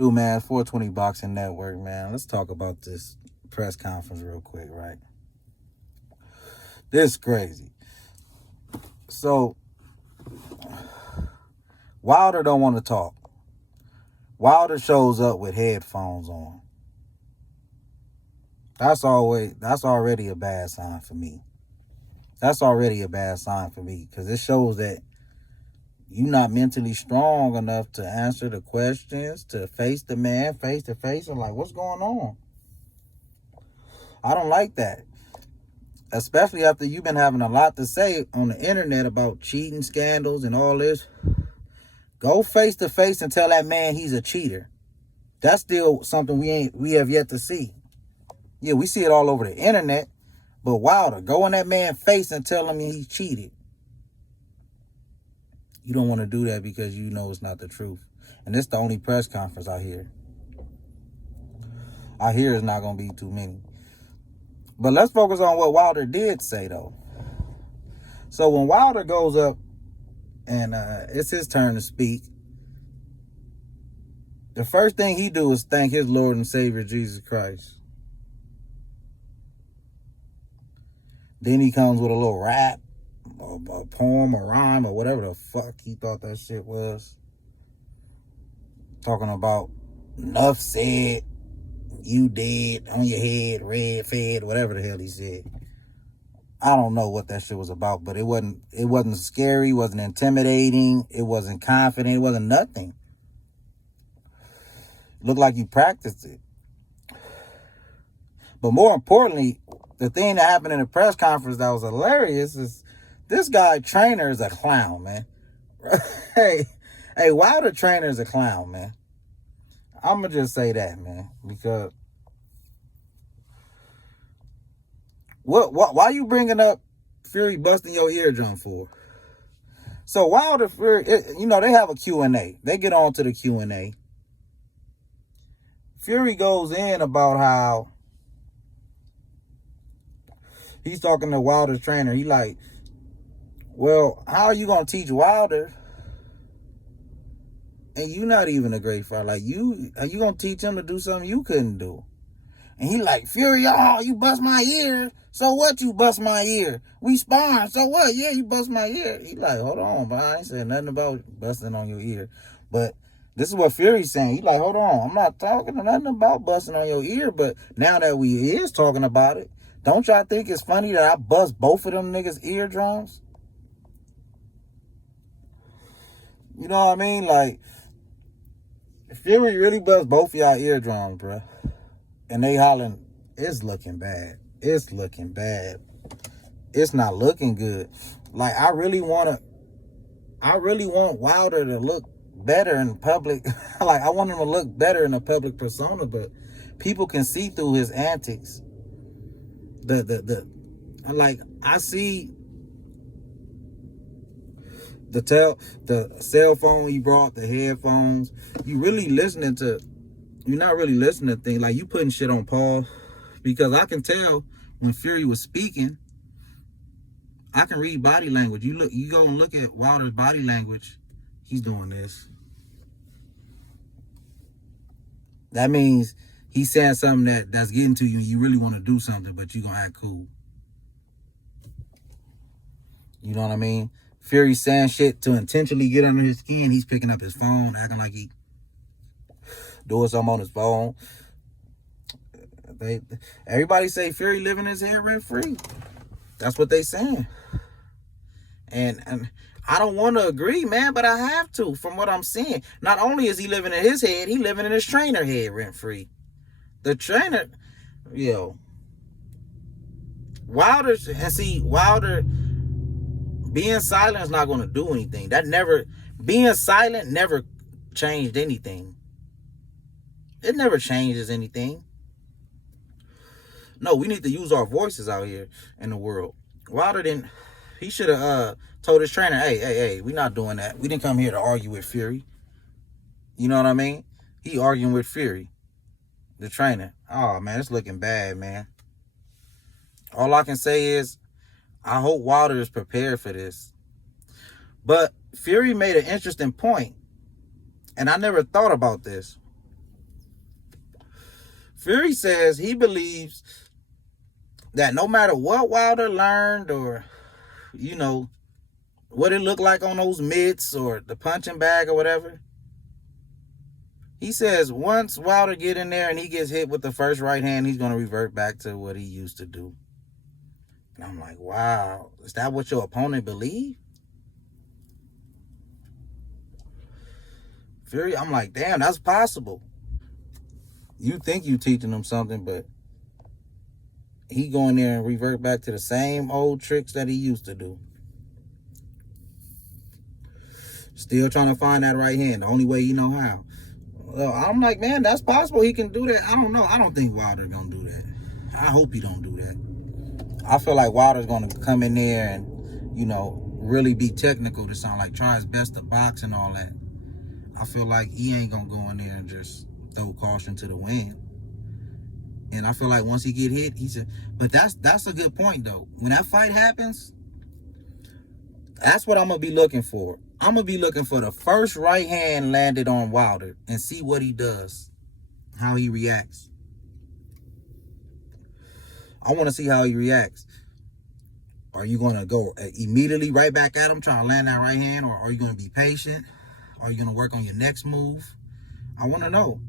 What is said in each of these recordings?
Dude, man, 420 Boxing Network, man. Let's talk about this press conference real quick, right? This is crazy. So, Wilder don't want to talk. Wilder shows up with headphones on. That's already a bad sign for me. That's already a bad sign for me because it shows that you're not mentally strong enough to answer the questions, to face the man face to face. I'm like, what's going on? I don't like that. Especially after you've been having a lot to say on the internet about cheating scandals and all this. Go face to face and tell that man he's a cheater. That's still something we have yet to see. Yeah, we see it all over the internet. But Wilder, go in that man's face and tell him he cheated. You don't want to do that because you know it's not the truth. And this is the only press conference I hear. I hear it's not going to be too many. But let's focus on what Wilder did say, though. So when Wilder goes up and it's his turn to speak, the first thing he do is thank his Lord and Savior, Jesus Christ. Then he comes with a little rap, a poem, a rhyme, or whatever the fuck he thought that shit was. Talking about enough said, you dead, on your head, red, fed, whatever the hell he said. I don't know what that shit was about, but it wasn't scary, it wasn't intimidating, it wasn't confident, it wasn't nothing. It looked like you practiced it. But more importantly, the thing that happened in the press conference that was hilarious is this guy trainer is a clown, man. hey, Wilder trainer is a clown, man. I'm going to just say that, man, because why you bringing up Fury busting your eardrum for? So Wilder, Fury, they have a Q&A. They get on to the Q&A. Fury goes in about how he's talking to Wilder's trainer. He like, well, how are you going to teach Wilder? And you not even a great fighter. Like, are you going to teach him to do something you couldn't do? And he like, Fury, you bust my ear. So what you bust my ear? We sparring. So what? Yeah, you bust my ear. He like, hold on, bro. I ain't saying nothing about busting on your ear. But this is what Fury's saying. He like, hold on. I'm not talking nothing about busting on your ear. But now that we is talking about it, don't y'all think it's funny that I bust both of them niggas' eardrums? You know what I mean? Like, Fury really bust both of y'all eardrums, bro. And they hollering, it's looking bad. It's looking bad. It's not looking good. Like, I really want Wilder to look better in public. Like, I want him to look better in a public persona, but people can see through his antics. I see the cell phone he brought, the headphones. You're not really listening to things. Like, you putting shit on pause. Because I can tell when Fury was speaking, I can read body language. You go and look at Wilder's body language. He's doing this. That means he's saying something that's getting to you and you really want to do something, but you're going to act cool. You know what I mean? Fury's saying shit to intentionally get under his skin. He's picking up his phone, acting like he doing something on his phone. Everybody say Fury living his head rent free. That's what they saying. And I don't want to agree, man, but I have to from what I'm seeing. Not only is he living in his head, he living in his trainer head rent free. The trainer, Wilder being silent is not going to do anything. Being silent never changed anything. It never changes anything. No, we need to use our voices out here in the world. Wilder he should have told his trainer, hey, we not doing that. We didn't come here to argue with Fury. You know what I mean? He arguing with Fury, the trainer. Oh, man, it's looking bad, man. All I can say is I hope Wilder is prepared for this. But Fury made an interesting point, and I never thought about this. Fury says he believes that no matter what Wilder learned or, you know, what it looked like on those mitts or the punching bag or whatever, he says once Wilder get in there and he gets hit with the first right hand, he's going to revert back to what he used to do. And I'm like, wow, is that what your opponent believe? Fury, I'm like, damn, that's possible. You think you teaching him something, but he going there and revert back to the same old tricks that he used to do. Still trying to find that right hand, the only way you know how. I'm like, man, that's possible. He can do that. I don't know. I don't think Wilder's gonna do that. I hope he don't do that. I feel like Wilder's gonna come in there and, you know, really be technical to sound like try his best to box and all that. I feel like he ain't gonna go in there and just throw caution to the wind. And I feel like once he get hit, he said, but that's a good point though. When that fight happens, that's what I'm gonna be looking for. I'm gonna be looking for the first right hand landed on Wilder and see what he does, how he reacts. I want to see how he reacts. Are you gonna go immediately right back at him, trying to land that right hand, or are you gonna be patient? Are you gonna work on your next move? I want to know.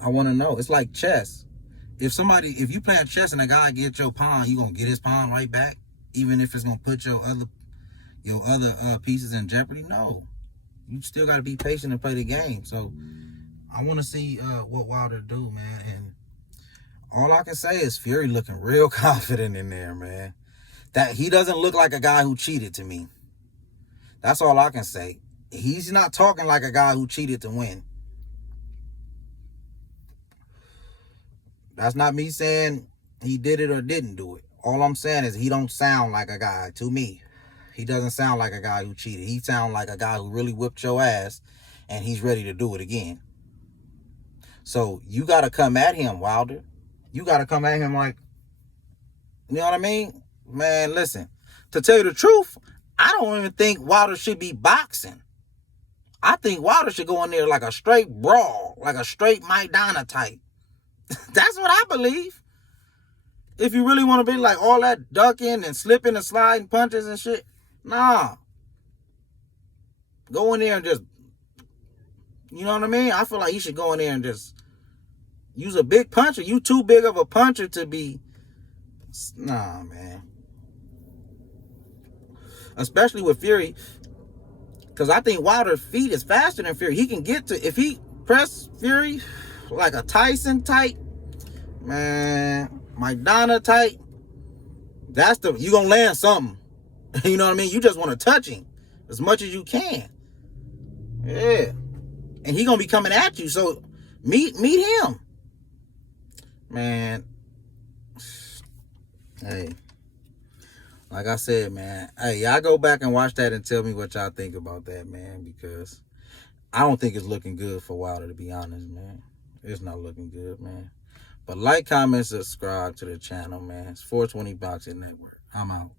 I want to know. It's like chess. If you playing chess and a guy gets your pawn, you gonna get his pawn right back, even if it's gonna put your other pieces in jeopardy? No, you still got to be patient and play the game. So I want to see what Wilder do, man. And all I can say is Fury looking real confident in there, man. That he doesn't look like a guy who cheated to me. That's all I can say. He's not talking like a guy who cheated to win. That's not me saying he did it or didn't do it. All I'm saying is he don't sound like a guy to me. He doesn't sound like a guy who cheated. He sounds like a guy who really whipped your ass and he's ready to do it again. So you got to come at him, Wilder. You got to come at him like, you know what I mean? Man, listen, to tell you the truth, I don't even think Wilder should be boxing. I think Wilder should go in there like a straight brawl, like a straight Maidana type. That's what I believe. If you really want to be like all that ducking and slipping and sliding punches and shit, nah. Go in there and just, you know what I mean? I feel like he should go in there and just use a big puncher. You too big of a puncher to be, nah, man. Especially with Fury, because I think Wilder's feet is faster than Fury. He can get to, if he press Fury like a Tyson type, man, Maidana type, you gonna land something. You know what I mean? You just want to touch him as much as you can. Yeah. And he gonna be coming at you, so meet him. Man. Hey. Like I said, man. Hey, y'all go back and watch that and tell me what y'all think about that, man, because I don't think it's looking good for Wilder, to be honest, man. It's not looking good, man. But like, comment, subscribe to the channel, man. It's 420 Boxing Network. I'm out.